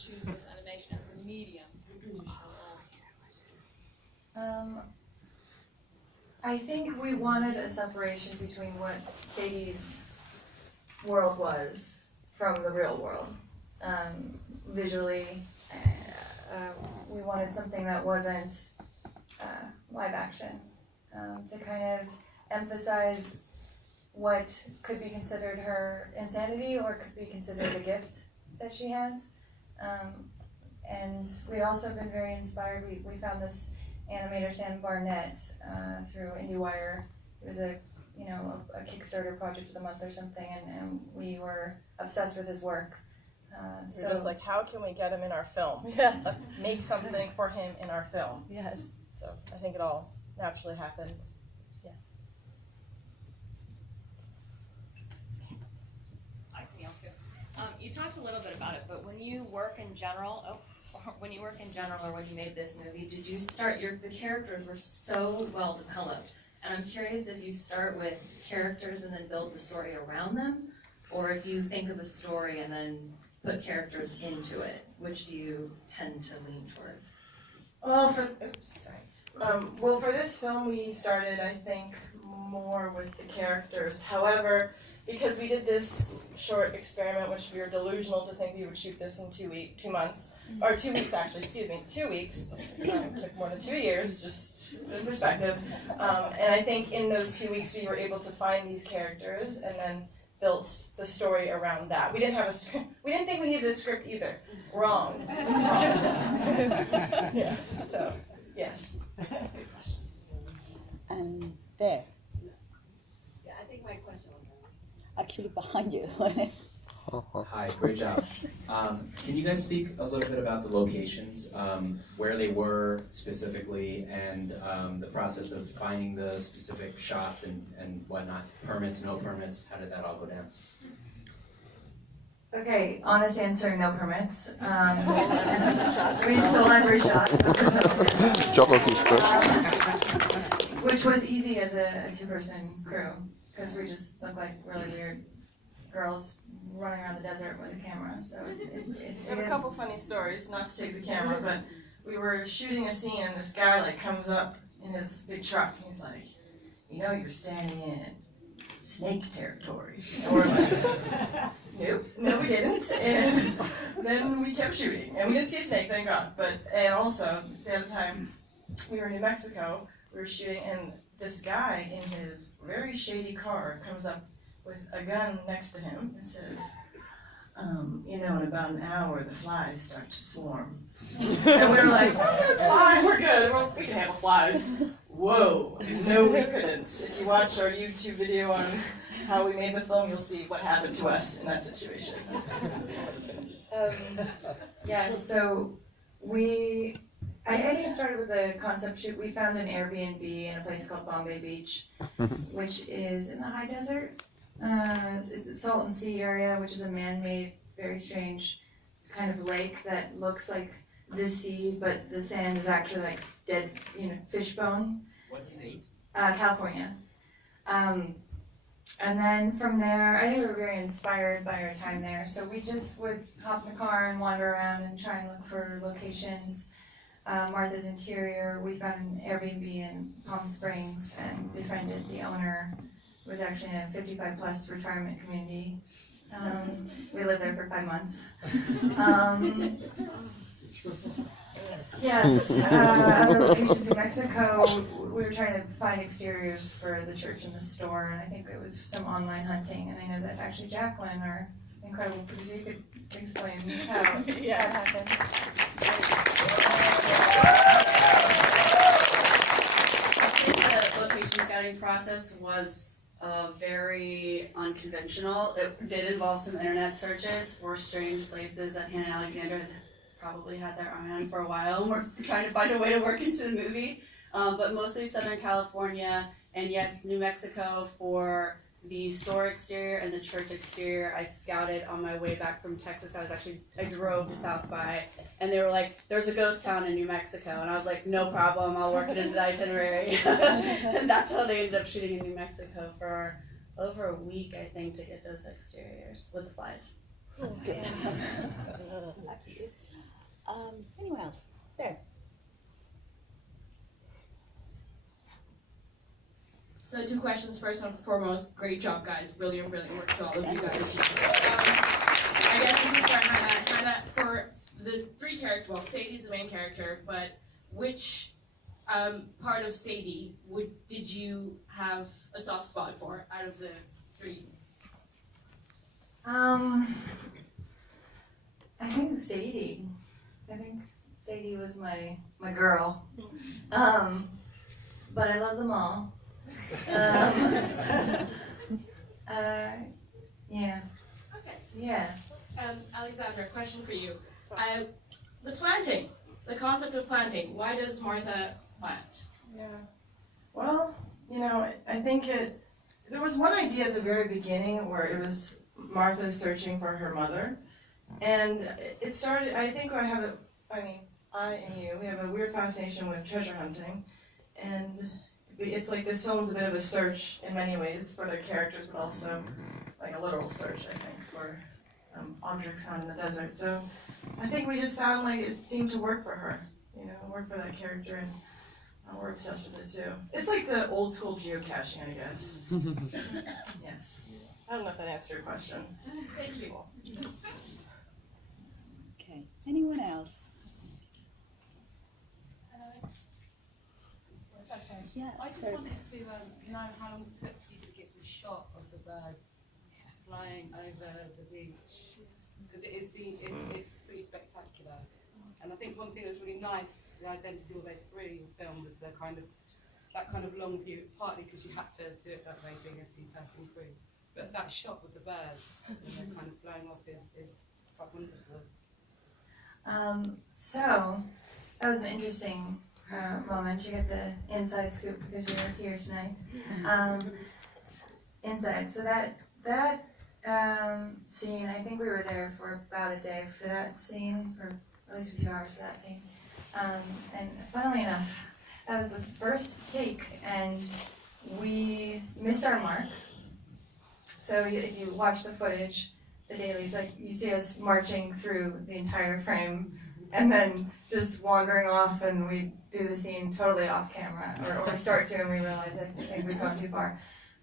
choose this animation as the medium to show all? I think we wanted a separation between what Sadie's world was from the real world. Visually, we wanted something that wasn't live action, to kind of emphasize what could be considered her insanity or could be considered a gift that she has. And we'd also been very inspired. We found this animator, Sam Barnett, through IndieWire. It was a Kickstarter project of the month or something, and we were obsessed with his work. We're just like, how can we get him in our film? Yes. Let's make something for him in our film. Yes. So I think it all naturally happens. Yes. I can yell too. You talked a little bit about it, but when you work in general, or when you made this movie, did you start, the characters were so well developed, and I'm curious if you start with characters and then build the story around them, or if you think of a story and then put characters into it. Which do you tend to lean towards? Well, for this film, we started, I think, more with the characters. However, because we did this short experiment, which we were delusional to think we would shoot this in 2 months, or 2 weeks actually, 2 weeks. It took more than 2 years, just in perspective. And I think in those 2 weeks we were able to find these characters and then built the story around that. We didn't have a script. We didn't think we needed a script either. Wrong. Yes. So, yes. Good question. And there, Yeah, I think my question was actually behind you. Hi, great job. Can you guys speak a little bit about the locations, where they were specifically, and the process of finding the specific shots and whatnot? Permits, no permits, how did that all go down? Okay, honest answer, no permits. We stole every shot. Geography's first. Which was easy as a two-person crew, because we just looked like really weird girls running around the desert with a camera. So We have a couple funny stories, not to take the camera, but we were shooting a scene and this guy comes up in his big truck and he's like, you're standing in snake territory. And we're like, nope, no we didn't. And then we kept shooting. And we didn't see a snake, thank God. And also, the other time we were in New Mexico, we were shooting and this guy in his very shady car comes up with a gun next to him and says, in about an hour the flies start to swarm. And we were like, it's fine, we're good, we can handle flies. Whoa, no we couldn't. If you watch our YouTube video on how we made the film, you'll see what happened to us in that situation. Yeah, so I think it started with a concept shoot. We found an Airbnb in a place called Bombay Beach, which is in the high desert. It's a Salton Sea area, which is a man-made, very strange kind of lake that looks like the sea, but the sand is actually like dead, fish bone. What state? California. And then from there, I think we were very inspired by our time there. So we just would hop in the car and wander around and try and look for locations. Martha's Interior, we found an Airbnb in Palm Springs and befriended the owner. It was actually in a 55-plus retirement community. We lived there for 5 months. Yes, other locations in Mexico, we were trying to find exteriors for the church and the store, and I think it was some online hunting, and I know that actually Jacqueline, our incredible producer, you could explain how that happened. I think the location scouting process was very unconventional. It did involve some internet searches for strange places that Hannah and Alexander had probably had their eye on for a while, and we're trying to find a way to work into the movie. But mostly Southern California, and yes, New Mexico for the store exterior and the church exterior. I scouted on my way back from Texas. I drove to South by, and they were like, there's a ghost town in New Mexico. And I was like, no problem, I'll work it into the itinerary. And that's how they ended up shooting in New Mexico for over a week, I think, to get those exteriors with the flies. Anyone else? There. So 2 questions. First and foremost, great job, guys. Brilliant work to all of you guys. I guess this is for Hannah. Hannah, for the 3 characters, well, Sadie's the main character, but which part of Sadie did you have a soft spot for out of the 3? I think Sadie. Was my girl. But I love them all. Yeah. Okay. Yeah. Alexandra, question for you. The planting, the concept of planting. Why does Martha plant? Yeah. Well, I think there was one idea at the very beginning where it was Martha searching for her mother. And it started, I and you, we have a weird fascination with treasure hunting. And it's like this film is a bit of a search in many ways for the characters, but also like a literal search, I think, for objects found in the desert. So I think we just found like it seemed to work for her, work for that character, and we're obsessed with it too. It's like the old school geocaching, I guess. Yes. I don't know if that answered your question. Thank you. Okay. Anyone else? Yeah. I just wanted to know how long it took you to get the shot of the birds flying over the beach, because it's pretty spectacular. And I think one thing that's really nice, the identity all the way through your film, was that kind of long view, partly because you had to do it that way, being a 2-person crew. But that shot with the birds and they're kind of flying off is quite wonderful. So that was an interesting moment. You get the inside scoop because you're here tonight. Inside. So that scene, I think we were there for about a day for that scene, or at least a few hours for that scene. And funnily enough, that was the first take, and we missed our mark. So if you watch the footage, the dailies, like you see us marching through the entire frame, and then just wandering off, and we do the scene totally off camera, or we start to, and we realize I think we've gone too far.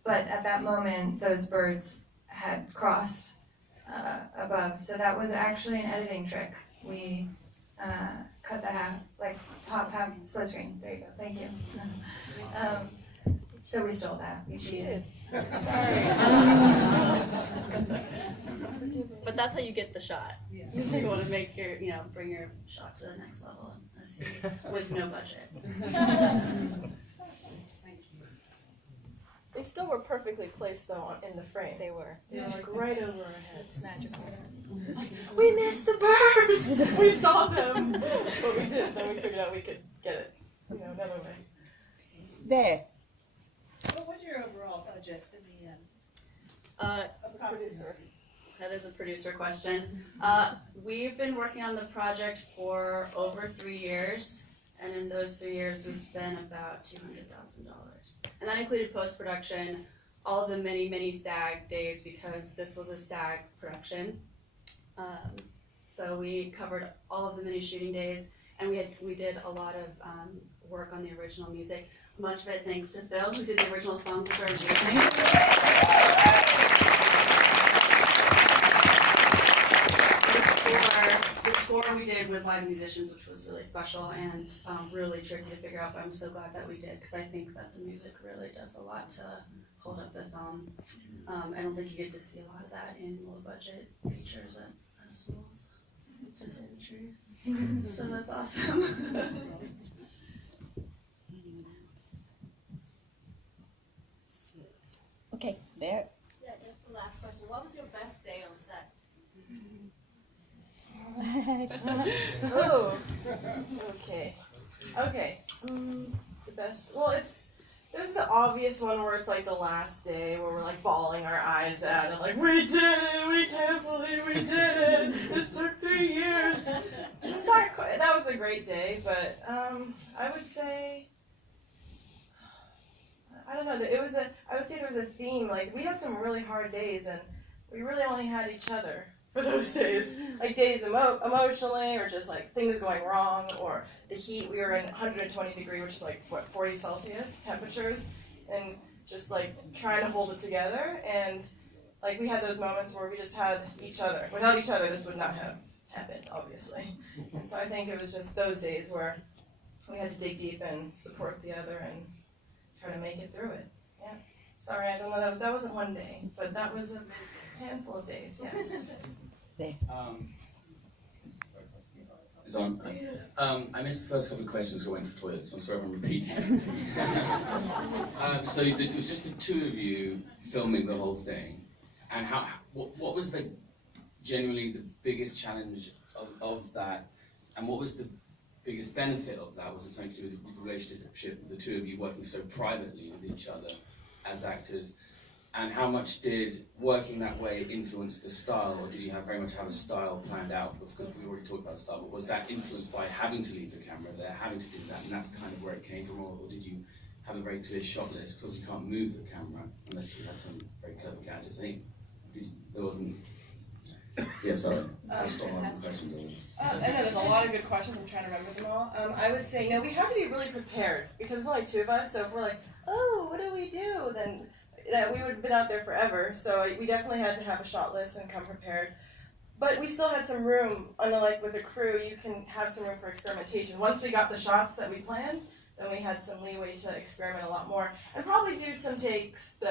But at that moment, those birds had crossed above, so that was actually an editing trick. We cut the top half, split screen. There you go. Thank you. So we stole that. We cheated. But that's how you get the shot. You want to make bring your shot to the next level with no budget. They still were perfectly placed though in the frame. They were. They were like right over our heads. Magical. Like, we missed the birds! We saw them! But we did, then we figured out we could get it, another way. There. What was your overall budget in the end? As a producer. That is a producer question. We've been working on the project for over 3 years, and in those 3 years we spent about $200,000. And that included post-production, all of the many SAG days, because this was a SAG production. So we covered all of the mini shooting days, and we did a lot of work on the original music. Much of it thanks to Phil, who did the original songs for our The score we did with live musicians, which was really special and really tricky to figure out, but I'm so glad that we did, because I think that the music really does a lot to hold up the film. I don't think you get to see a lot of that in low-budget features at festivals, to say the truth. So that's awesome. Okay, there. Yeah, that's the last question. What was your best day on set? Oh, okay. The best, there's the obvious one where it's like the last day where we're like bawling our eyes out and like, we did it, we can't believe we did it, this took 3 years. It's not quite, that was a great day, but I would say, I don't know, I would say there was a theme, like we had some really hard days and we really only had each other for those days. Like days emotionally, or just like things going wrong, or the heat. We were in 120 degree, which is like, what, 40 Celsius temperatures, and just like trying to hold it together. And like we had those moments where we just had each other. Without each other, this would not have happened, obviously. And so I think it was just those days where we had to dig deep and support the other and try to make it through it. Yeah. Sorry, I don't know, that wasn't one day, but that was a handful of days, yes. It's on. I missed the first couple of questions going to the toilet, so I'm sorry if I'm repeating. So it was just the two of you filming the whole thing, and what was genuinely the biggest challenge of that, and what was the biggest benefit of that? Was it something to do with the relationship of the two of you working so privately with each other as actors? And how much did working that way influence the style, or did you very much have a style planned out? Because we already talked about style, but was that influenced by having to leave the camera there, having to do that, and that's kind of where it came from, or did you have a very clear shot list? Because you can't move the camera unless you had some very clever gadgets. I think there wasn't. Yeah, sorry. I stole asking questions. I know there's a lot of good questions. I'm trying to remember them all. I would say no. We have to be really prepared because there's only two of us. So if we're like, oh, what do we do? Then that we would have been out there forever. So we definitely had to have a shot list and come prepared. But we still had some room, unlike with a crew, you can have some room for experimentation. Once we got the shots that we planned, then we had some leeway to experiment a lot more. And probably do some takes,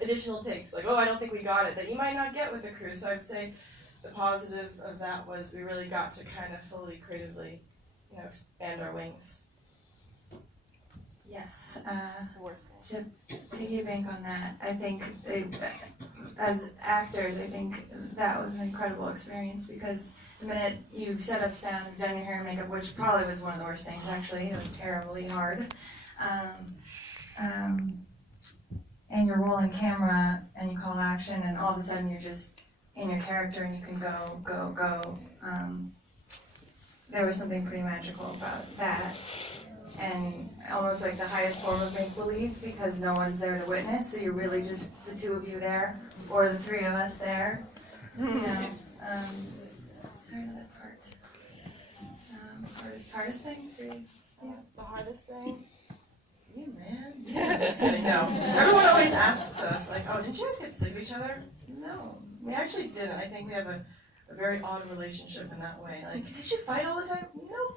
additional takes, like, oh, I don't think we got it, that you might not get with a crew. So I'd say the positive of that was we really got to kind of fully, creatively, expand our wings. Yes, to piggyback on that, I think as actors, I think that was an incredible experience because the minute you've set up sound, you've done your hair and makeup, which probably was one of the worst things actually, it was terribly hard, and you're rolling camera and you call action and all of a sudden you're just in your character and you can go. There was something pretty magical about that. And almost like the highest form of make-believe because no one's there to witness, so you're really just the two of you there, or the three of us there. Is there another part? Hardest thing for you? Yeah, the hardest thing? You, man. Just kidding, no. Everyone always asks us, like, oh, did you guys get sick of each other? No, we actually didn't. I think we have a very odd relationship in that way. Like, did you fight all the time? No.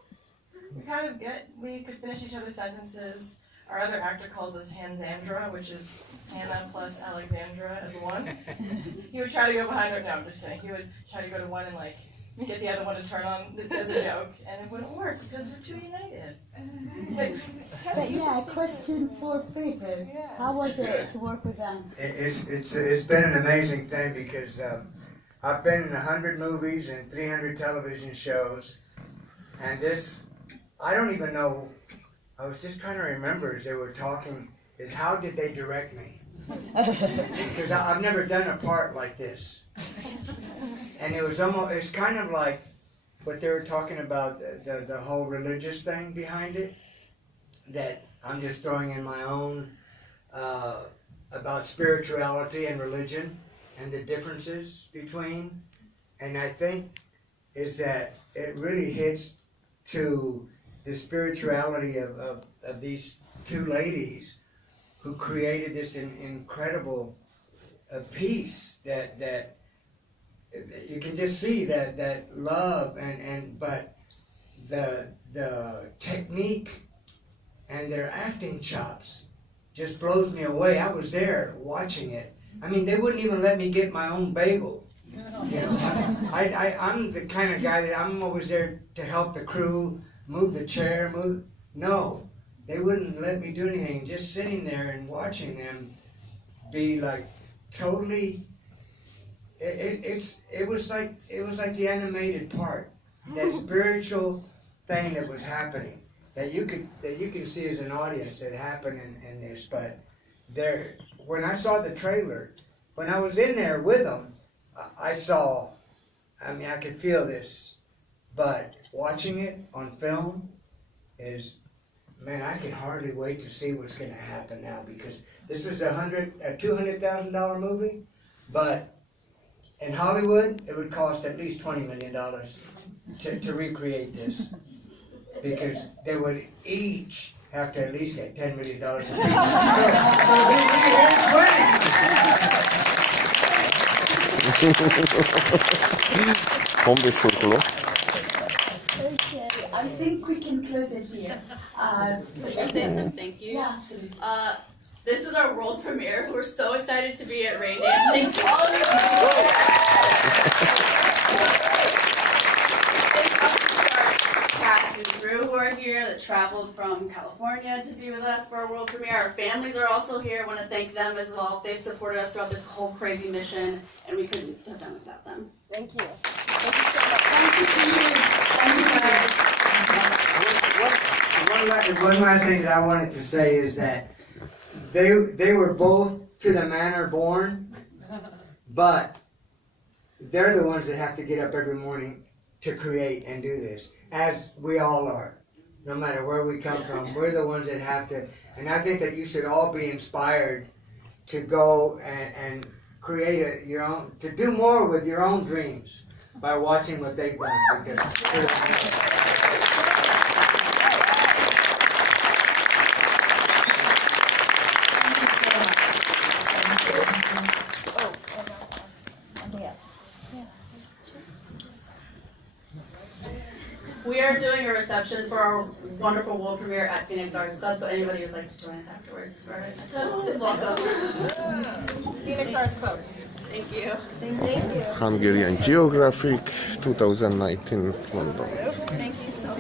We could finish each other's sentences. Our other actor calls us Hansandra, which is Hannah plus Alexandra as one. He would try to go behind her. No, I'm just kidding. He would try to go to one and get the other one to turn on as a joke, and it wouldn't work because we're too united. But yeah, question for Peter. Yeah. How was it to work with them? It's been an amazing thing because I've been in 100 movies and 300 television shows, and this. I don't even know, I was just trying to remember as they were talking, is how did they direct me? Because I've never done a part like this. And it's kind of like what they were talking about, the whole religious thing behind it, that I'm just throwing in my own, about spirituality and religion and the differences between. And I think is that it really hits to the spirituality of these two ladies who created this incredible peace that you can just see that love but the technique and their acting chops just blows me away. I was there watching it. I mean, they wouldn't even let me get my own bagel. You know, I'm the kind of guy that I'm always there to help the crew, move the chair, No, they wouldn't let me do anything. Just sitting there and watching them be like totally. It was like the animated part, that spiritual thing that was happening that you can see as an audience that happened in this. But when I saw the trailer, when I was in there with them. I could feel this, but watching it on film man, I can hardly wait to see what's going to happen now because this is a $200,000 movie, but in Hollywood, it would cost at least $20 million to recreate this. Because they would each have to at least get $10 million. So Okay, I think we can close it here. Should I say some thank yous? Yeah, absolutely. This is our world premiere. We're so excited to be at Raindance. Thanks to all of you. Thanks to our cast and crew who are here that traveled from California to be with us for our world premiere. Our families are also here. I want to thank them as well. They've supported us throughout this whole crazy mission, and we couldn't have done it without them. Thank you. Thank you so much. Thank you to you. Thank you guys. one last thing that I wanted to say is that they were both to the manner born, but they're the ones that have to get up every morning to create and do this, as we all are. No matter where we come from, we're the ones that have to, and I think that you should all be inspired to go and create your own, to do more with your own dreams by watching what they've done. Because We are doing a reception for our wonderful world premiere at Phoenix Arts Club, so anybody who'd like to join us afterwards for a toast is welcome. Phoenix Arts Club. Thank you. Thank you. Hungarian Geographic 2019 London. Thank you so much.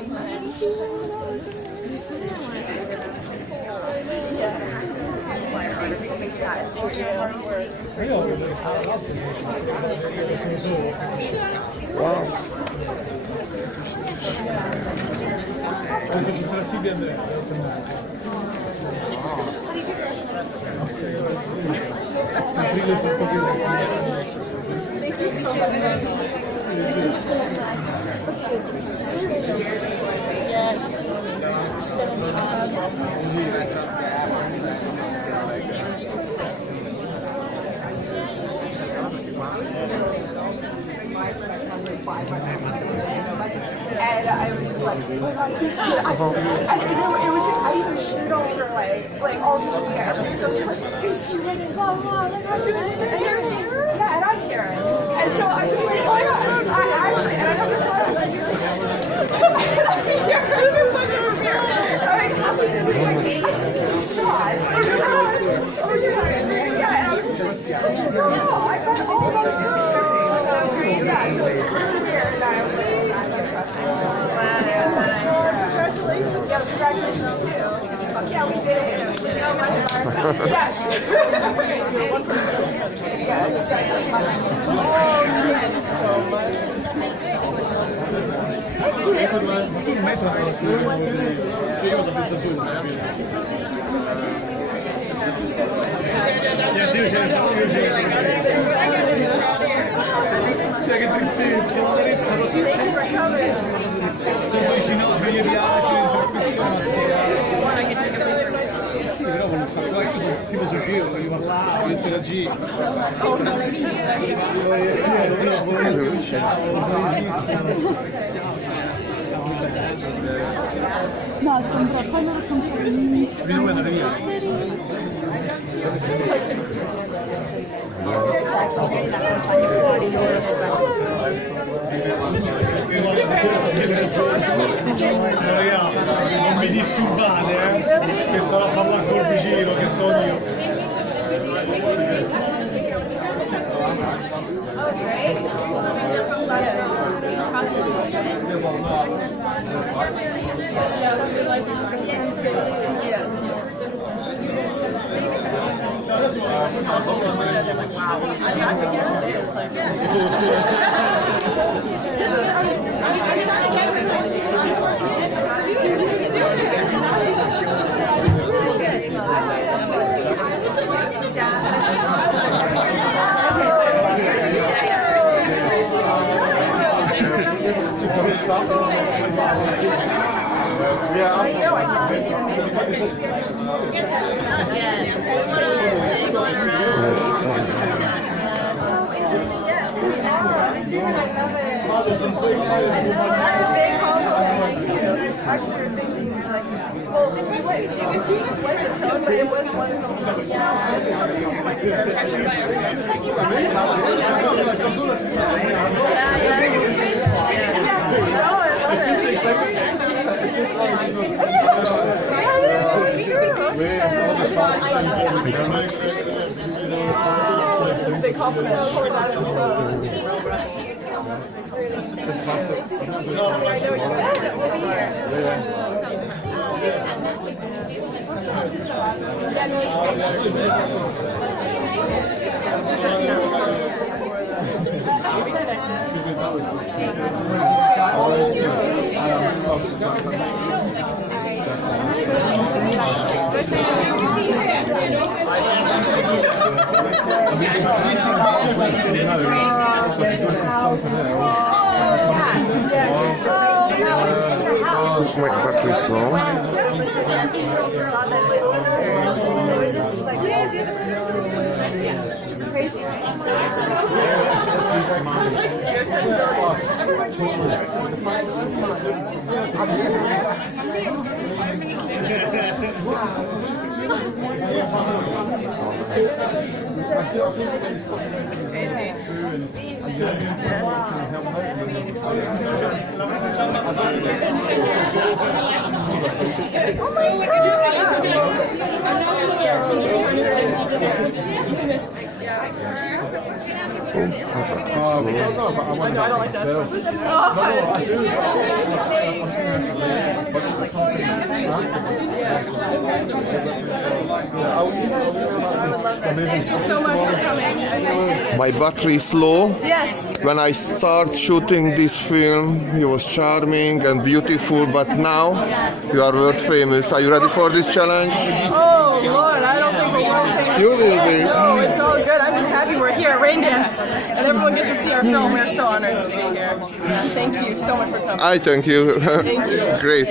Wow. And I was just like, oh my god, it was, I even shoot over like all social media, everything. So I was just like, is she winning? Blah, blah, blah. I'm doing it. Yeah, and I'm Karen. And so I was like, oh my god, I actually, and I know the title. I'm going to be like, shot. Oh my god. Oh my god. Yeah, and I was just like, no, I got all of them. Yeah, so it's weird. And I was like, congratulations. Yeah, congratulations too. Fuck yeah, we did it. No, my yes. Yeah, congratulations. Oh, thank you so Cioè che tristezza, sono ginocchio, gli piace, si affeziona. Sì, però voglio fare qua, io sono tipo socievole, io parlavo, io interagivo. No, sono bellissimi. Prima vuoi andare via? Non mi disturbate, che sto a parlare col vicino, che sono io. Not yet. a big compliment. Thank you. Actually, you're thinking like, well, it was the tone, but it was wonderful. Yeah, this is something like it's a big compliment. Let's make battery slow. Crazy, Thank you so much for coming. My battery is low. Yes. When I start shooting this film, he was charming and beautiful, but now you are world famous. Are you ready for this challenge? Oh Lord, I don't think we're world famous. You will be. No, it's all good. I'm just happy we're here at Raindance and everyone gets to see our film. We're so honored to be here. Yeah, thank you so much for coming. I thank you. Thank you. Great.